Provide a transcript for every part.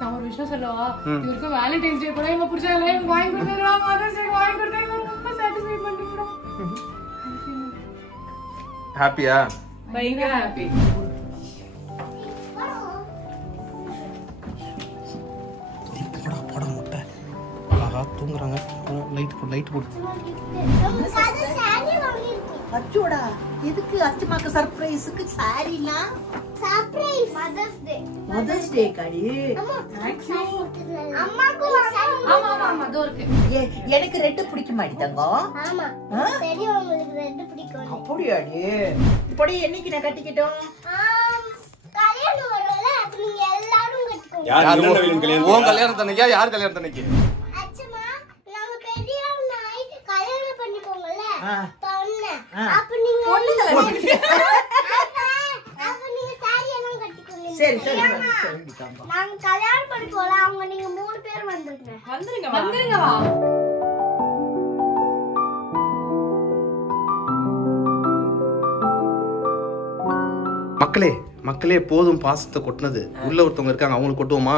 நான் ஒரு விஷயம் சொல்லவா, இவருக்கு வேலண்டைன்ஸ் டே கூட எங்க புடிச்சாலே வாங்கி கொடுத்தா, மதர்ஸ் டே வாங்கி கொடுத்தா ரொம்ப சாட்டிஸ்ஃபை பண்ணிக்கிறோம். ஹாப்பியா? பயங்கர ஹாப்பி. போட முட்டை ஆஹா தூங்குறாங்க. லைட் போடு. அச்சோடா, எதுக்கு அச்சமாக்கு சர்ப்ரைஸ்க்கு சாரினா? சர்ப்ரைஸ் மதர்ஸ் டே காடி. தேங்க்ஸ் அம்மாக்கு ஆமா ஆமா அதோ இருக்கு. எனக்கு ரெட் பிடிக்க மாட்டேங்க. ஆமா தெரியும், உங்களுக்கு ரெட் பிடிக்கும். அப்படியாடி? இப்படி என்னைக்கு நான் கட்டிக்கிட்டோம்? கல்யாணம் வரல, அப்ப நீங்க எல்லாரும் கட்டிக்கோங்க. உன் கல்யாணம் தன்னைக்கா? யார் கல்யாணம் தன்னைக்கு? அச்சமா நாங்க பெரியவங்க ஆயிட்டு கல்யாணம் பண்ணிக்கோங்கல பொண்ணு. அப்ப நீங்க அப்ப நீங்க சாரி எல்லாம் கட்டிக்கோங்க. சரி நாங்க கல்யாணம் பண்ணிக்கோல, அவங்க நீங்க 3 பேர் வந்துருங்க. வந்துருங்க வா. மக்களே போதும் பாசத்தை கொட்டினது. உள்ள ஒருத்தவங்க இருக்காங்க, அவங்களுக்கு கொட்டுவோமா?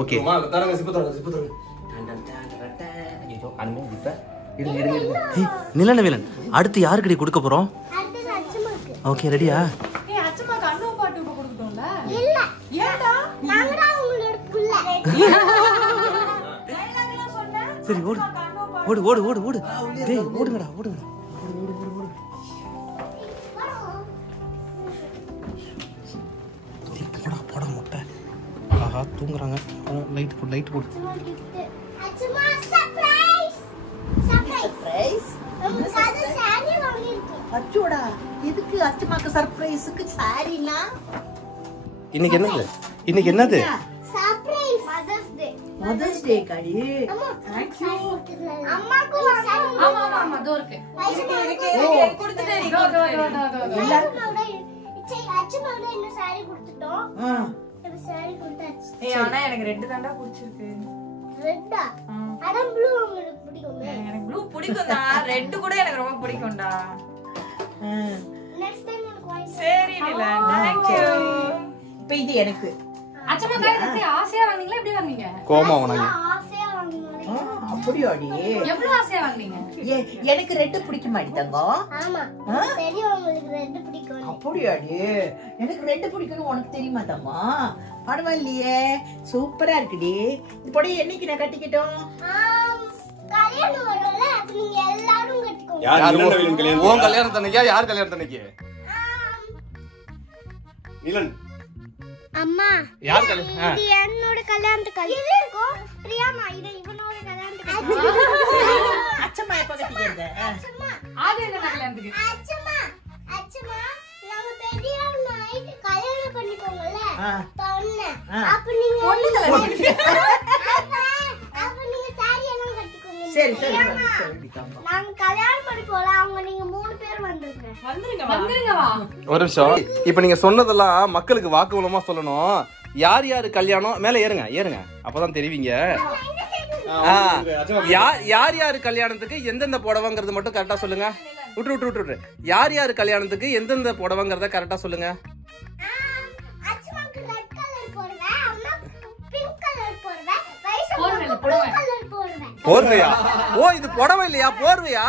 ஓகே. நிலநவேலன் அடுத்து யாருக்கடி கொடுக்க போறோம்? ஓகே ரெடியா? அச்சமாக்கு அண்ணன் பாட்டு இப்ப கொடுத்துட்டோம்ல. இல்ல ஏன்டா? நாங்க தான் உங்களோட புள்ள. டயலாக்லாம் சொன்னா சரி ஓடு. டேய் ஓடுங்கடா. போட முட்டை ஆஹா தூங்குறாங்க. லைட் போடு. அச்சமா சர்ப்ரைஸ். உங்களுக்கு சாரி வாங்கிருக்கேன். அச்சோடா, எதுக்கு அச்சமாக்கு சர்ப்ரைஸ்க்கு சாரினா? இன்னைக்கு என்னது? சர்ப்ரைஸ் மதர்ஸ் டே காடி. தேங்க்ஸ் அம்மாக்கு ஆமா ஆமா அதோ இருக்கு. கொடுத்துட்டேன். அச்சமாவோட இன்னும் சாரி கொடுத்துட்டோம். இப்ப சாரி கொடுத்தாச்சு. ஆனா எனக்கு ரெட் தான்டா பிடிச்சிருக்கு. ரெட்டா? அட ப்ளூ உங்களுக்கு பிடிக்குமே. எனக்கு ப்ளூ பிடிக்கும்டா, ரெட் கூட எனக்கு ரொம்ப பிடிக்கும்டா. நெக்ஸ்ட் டைம் உங்களுக்கு வாங்கி. சரி நிலா, थैंक यू. இப்போ இது எனக்கு. அச்சமா காய் எப்படி ஆசையா வாங்குனீங்களா? எப்படி வாங்குனீங்க? கோமா வாங்குனீங்க. ஆசையா வாங்குனீங்க. அப்படியாடி? எவ்வளவு ஆசையா வாங்குனீங்க? எனக்கு ரெட் பிடிக்க மாட்டேங்க. ஆமா தெரியும், உங்களுக்கு ரெட் பிடிக்கும். அப்படியாடி? எனக்கு ரெட் பிடிக்கும்னு உனக்கு தெரியுமா தம்மா? பரவாயில்லையே, சூப்பரா இருக்குடி. இப்படி என்னைக்கு நான் கட்டிக்கிட்டோம்? கல்யாணம் வரல, அப்ப நீங்க எல்லாரும் கட்டிக்கோங்க. உன் கல்யாணம் தன்னைக்கா? யார் கல்யாணம் தன்னைக்கு? நிலன் அம்மா யார் கல்யாணம்? இது என்னோட கல்யாணத்துக்கு இது இருக்கும். பிரியாமா இது இவனோட கல்யாணத்துக்கு. அச்சம்மா எப்ப கட்டிக்கிறது? அது என்ன கல்யாணத்துக்கு? அச்சம்மா நாங்க பெரியவங்க ஆயிட்டு கல்யாணம் பண்ணிக்கோங்கல பொண்ணு. அப்ப நீங்க சாரி எல்லாம் கட்டிக்கோங்க. சரி நாங்க கல்யாணம் பண்ணிக்கோல, அவங்க நீங்க 3 பேர் வந்துருங்க வா. ஒரு நிமிஷம். இப்ப நீங்க சொன்னதெல்லாம் மக்களுக்கு வாக்கு மூலமா சொல்லணும். யார் கல்யாணம் மேல ஏறுங்க அப்பதான் தெரிவிங்க. யார் கல்யாணத்துக்கு எந்தெந்த புடவைங்கிறது மட்டும் கரெக்டா சொல்லுங்க. விட்டு யார் கல்யாணத்துக்கு எந்தெந்த புடவைங்கிறத கரெக்டா சொல்லுங்க. அச்சமாக்கு ரெட் கலர் போடுவே, அம்மாக்கு பிங்க் கலர் போடுவே, போடுவேன். கலர் போடுவே. போர்வையா? ஓ இது புடவை இல்லையா, போர்வையா?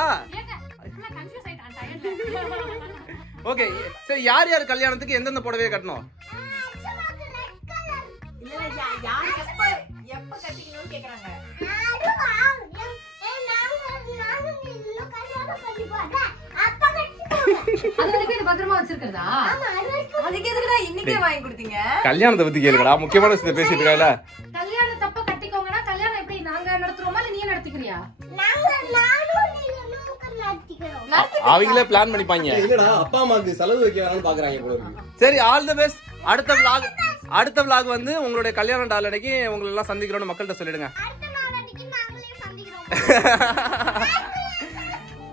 கன்ஃபியூஸ் ஆயிட்டான் டயர்ல. ஓகே சரி, யார் கல்யாணத்துக்கு எந்தெந்த புடவையை கட்டணும்? அச்சமாக்கு ரெட் கலர். இல்ல யார் எப்ப கட்டிக்கணும்னு கேக்குறாங்க. அதுவா? நானும் இன்னும் கல்யாணம் பண்ணி போறேன். அப்ப கட்டிக்கோங்க. அது வரைக்கும் இது பத்திரமா வச்சிருக்கிறதா? ஆமா அது வரைக்கும். அதுக்கு எதுக்குடா இன்னைக்கே வாங்கி கொடுத்தீங்க? கல்யாணத்தை பத்தி கேளுங்கடா, முக்கியமான விஷயத்தை பேசிட்டு இருக்கால. கல்யாணம் தப்ப கட்டிக்கோங்கன்னா கல்யாணம் எப்படி நாங்க நடத்துறோமா இல்ல நீ நடத்திக்கிறியா? நானும் நீங்களும் நடத்திக்கிறோம். அவங்களே பிளான் பண்ணிப்பாங்க. இல்லடா அப்பா அம்மாக்கு செலவு வைக்க வேணாம்னு பாக்குறாங்க போல இருக்கு. சரி ஆல் தி பெஸ்ட். அடுத்த vlog வந்து உங்களுடைய கல்யாண நாள் அன்னைக்கு உங்களை எல்லாம் சந்திக்கிறோம்னு மக்கள்கிட்ட சொல்லிடுங்க. அடுத்த நாள் அன்னைக்கு நாங்களே சந்திக்கிறோம்.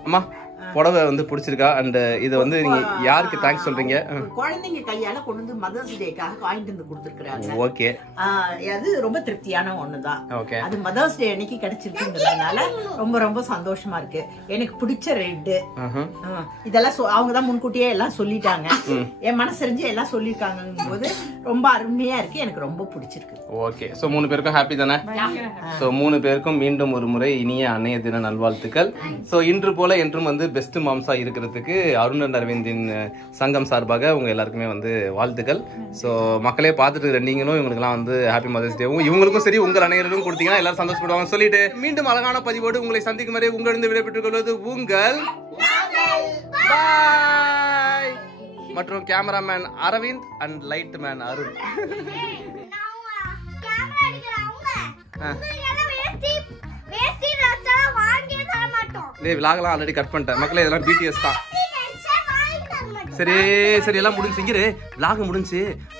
அம்மா புடவை வந்து பிடிச்சிருக்கா அண்ட் இது வந்து நீங்க யாருக்கு தேங்க்ஸ் சொல்றீங்க? குழந்தைங்க கையால கொண்டு வந்து மதர்ஸ் டேக்காக வாங்கிட்டு வந்து கொடுத்துருக்காங்க. ஓகே, அது ரொம்ப திருப்தியான ஒண்ணுதான். ஓகே, அது மதர்ஸ் டே அன்னைக்கு கிடைச்சிருக்குங்கிறதுனால ரொம்ப ரொம்ப சந்தோஷமா இருக்கு. எனக்கு பிடிச்ச ரெட் இதெல்லாம் அவங்க தான் முன்கூட்டியே எல்லாம் சொல்லிட்டாங்க. என் மனசறிஞ்சு எல்லாம் சொல்லிருக்காங்க போது ரொம்ப அருமையா இருக்கு. எனக்கு ரொம்ப பிடிச்சிருக்கு. ஓகே, சோ 3 பேருக்கும் ஹாப்பி தானே? சோ 3 பேருக்கும் மீண்டும் ஒரு முறை இனிய அன்னைய தின நல்வாழ்த்துக்கள். சோ இன்று போல என்றும் வந்து பெஸ்ட் மாம்ஸா இருக்கிறதுக்கு அருண் அரவிந்தின் சங்கம் சார்பாக உங்க எல்லாருக்குமே வந்து வாழ்த்துக்கள். சோ மக்களே பார்த்துட்டு நீங்களும் இவங்களுக்குலாம் வந்து ஹாப்பி மதர்ஸ் டேவும் இவங்களுக்கும் சரி உங்கள் அனைவருக்கும் கொடுத்தீங்கன்னா எல்லாரும் சந்தோஷப்படுவாங்க சொல்லிட்டு மீண்டும் அழகான பதிவோடு உங்களை சந்திக்கும் வரை உங்களிடம் விடைபெற்றுக் கொள்வது உங்கள் பாய் மற்றும் cameraman Aravind and light man Arun. விலாகலாம் ஆல்ரெடி கட் பண்ணிட்டேன் மக்களே, இதெல்லாம் பிடிஎஸ் தான். சரி சரி எல்லாம் முடிஞ்சு இங்கே விலாக முடிஞ்சு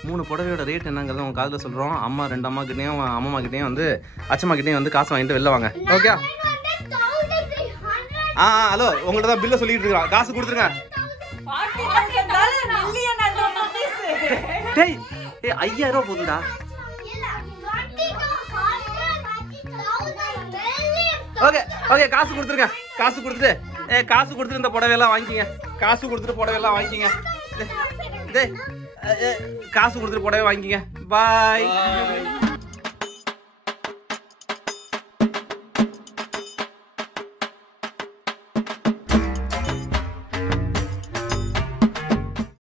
3 புடவையோட ரேட் என்னங்கிறத உங்க காதுல சொல்றோம். அம்மா 2 அம்மா கிட்டையும் அம்மா கிட்டையும் வந்து அச்சம்மா கிட்டையும் வந்து காசு வாங்கிட்டு வெளில வாங்க. ஓகே, ஹலோ உங்கள்ட்ட தான் பில்ல சொல்லிட்டு இருக்கான். காசு கொடுத்துருங்க. டேய் 5000 ரூபா போதுடா. ஓகே ஓகே, காசு கொடுத்துருங்க. காசு கொடுத்துட்டு இந்த புடவையெல்லாம் வாங்கிக்கிங்க. காசு கொடுத்துட்டு புடவையெல்லாம் வாங்கிக்கிங்க. காசு கொடுத்துட்டு புடவை வாங்கிக்கிங்க. பாய்.